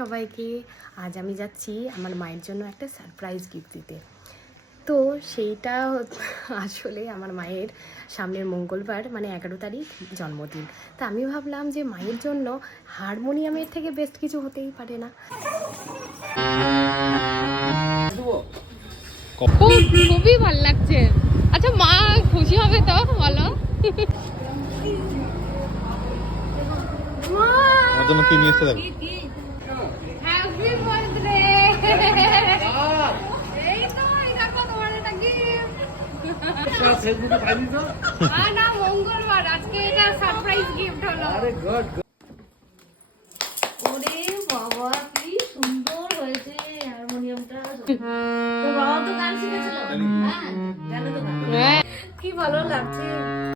সবাইকে, আজ আমি যাচ্ছি আমার মায়ের জন্য একটা সারপ্রাইজ গিফট দিতে। তো সেইটা আসলে আমার মায়ের সামনের মঙ্গলবার মানে 11 তারিখ জন্মদিন। তা আমি ভাবলাম যে মায়ের জন্য হারমোনিয়ামের থেকে বেস্ট কিছু হতেই পারে না। খুবই ভালো লাগছে। আচ্ছা মা খুশি হবে তো বলো? আমার জন্য কি নিয়ে এসেছে দেখো। Happy birthday. এই তো এটা কত বড় একটা গিফট। ফেসবুকে পাইনি তো? না মঙ্গলবার আজকে এটা সারপ্রাইজ গিফট হলো। আরে গুড। ওরে বাবা কি সুন্দর হয়েছে হারমোনিয়ামটা। তোর বাবা তো গান শিখেছিল? হ্যাঁ, জানো তো গান। কি ভালো লাগছে।